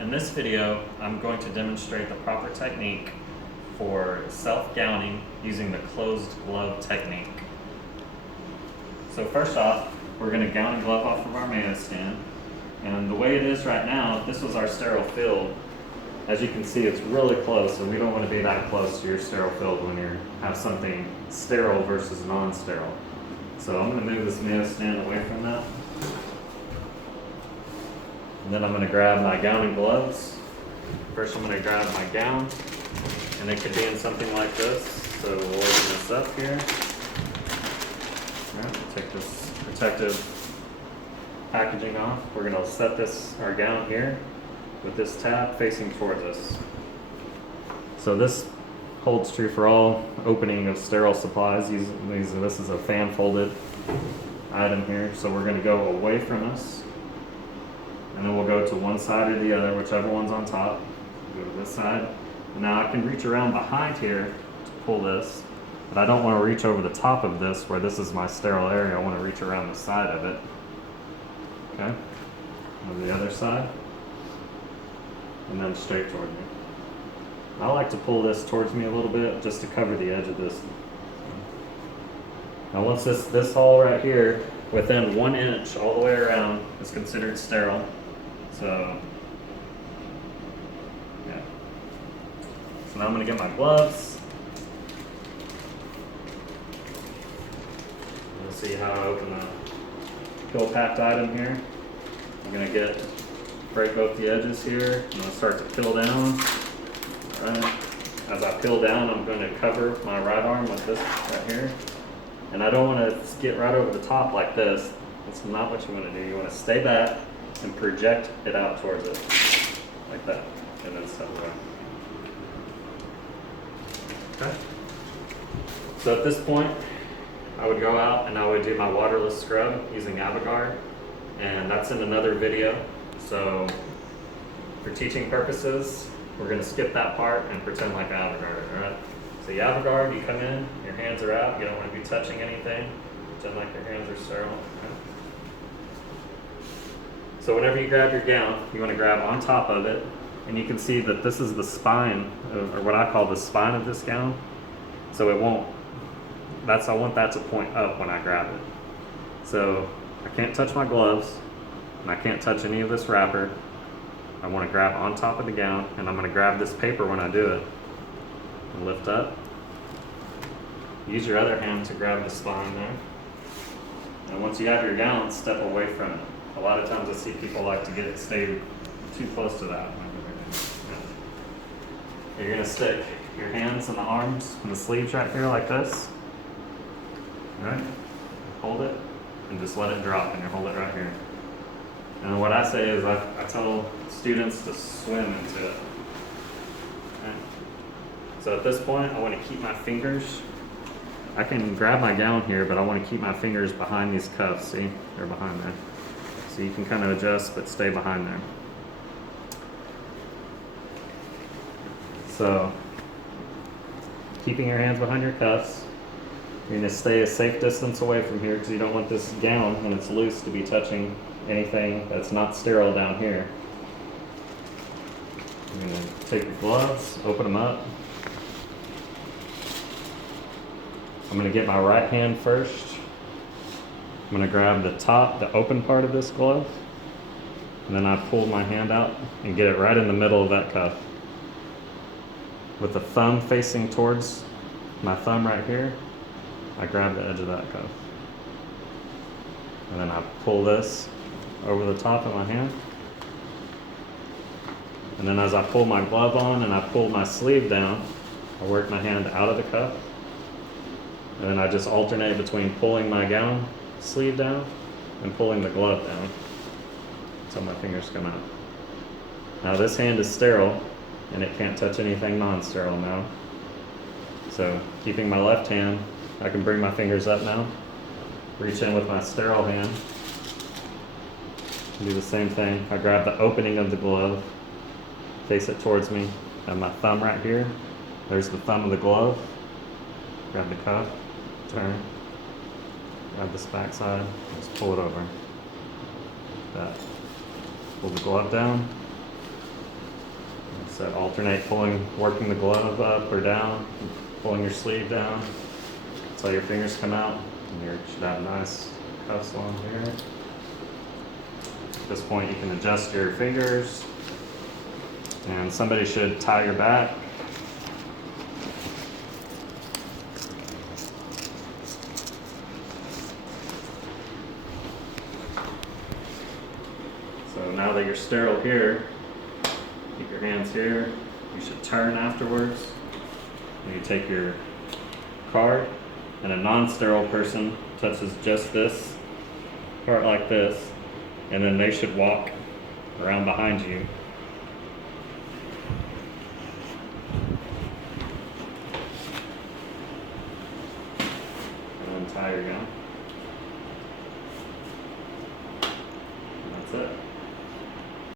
In this video, I'm going to demonstrate the proper technique for self-gowning using the closed glove technique. So first off, we're going to gown a glove off of our Mayo stand. And the way it is right now, if this was our sterile field, as you can see, it's really close, and we don't want to be that close to your sterile field when you have something sterile versus non-sterile. So I'm going to move this Mayo stand away from that. And then I'm going to grab my gowning gloves. First I'm going to grab my gown, and it could be in something like this. So we'll open this up here. All right, we'll take this protective packaging off. We're going to set our gown here with this tab facing towards us. So this holds true for all opening of sterile supplies. This is a fan folded item here. So we're going to go away from us. And then we'll go to one side or the other, whichever one's on top. Go to this side. And now I can reach around behind here to pull this, but I don't want to reach over the top of this where this is my sterile area. I want to reach around the side of it. Okay? On the other side. And then straight toward me. I like to pull this towards me a little bit just to cover the edge of this. Now once this hole right here, within 1 inch all the way around, is considered sterile. So, yeah. So now I'm going to get my gloves. You'll see how I open the pill packed item here. I'm going to break both the edges here. I'm going to start to peel down. All right. As I peel down, I'm going to cover my right arm with this right here. And I don't want to get right over the top like this. That's not what you want to do. You want to stay back and project it out towards it, like that, and then step away. Okay. So at this point, I would go out and I would do my waterless scrub using Avogard, and that's in another video. So for teaching purposes, we're going to skip that part and pretend like Avogard, all right? So you Avogard, you come in, your hands are out, you don't want to be touching anything, pretend like your hands are sterile. Okay? So whenever you grab your gown, you want to grab on top of it, and you can see that this is the spine, or what I call the spine of this gown. So I want that to point up when I grab it. So I can't touch my gloves, and I can't touch any of this wrapper. I want to grab on top of the gown, and I'm going to grab this paper when I do it. And lift up. Use your other hand to grab the spine there. And once you have your gown, step away from it. A lot of times I see people like to stay too close to that. You're going to stick your hands and the arms and the sleeves right here like this. All right? Hold it and just let it drop, and you hold it right here. And what I say is I tell students to swim into it. Okay? So at this point, I want to keep my fingers. I can grab my gown here, but I want to keep my fingers behind these cuffs. See? They're behind there. So you can kind of adjust, but stay behind there. So, keeping your hands behind your cuffs, you're going to stay a safe distance away from here because you don't want this gown, when it's loose, to be touching anything that's not sterile down here. You're going to take your gloves, open them up. I'm going to get my right hand first. I'm going to grab the open part of this glove, and then I pull my hand out and get it right in the middle of that cuff. With the thumb facing towards my thumb right here, I grab the edge of that cuff. And then I pull this over the top of my hand. And then as I pull my glove on and I pull my sleeve down, I work my hand out of the cuff. And then I just alternate between pulling my gown sleeve down and pulling the glove down until my fingers come out. Now this hand is sterile and it can't touch anything non-sterile now. So keeping my left hand, I can bring my fingers up now, reach in with my sterile hand, do the same thing. I grab the opening of the glove, face it towards me, have my thumb right here, there's the thumb of the glove, grab the cuff, turn, grab this back side, just pull it over. That. Pull the glove down, So alternate working the glove up or down, pulling your sleeve down until your fingers come out. And you should have nice cuffs along here. At this point, you can adjust your fingers, and somebody should tie your back. So now that you're sterile here, keep your hands here. You should turn afterwards. And you take your card, and a non-sterile person touches just this part like this, and then they should walk around behind you. And then tie your gun.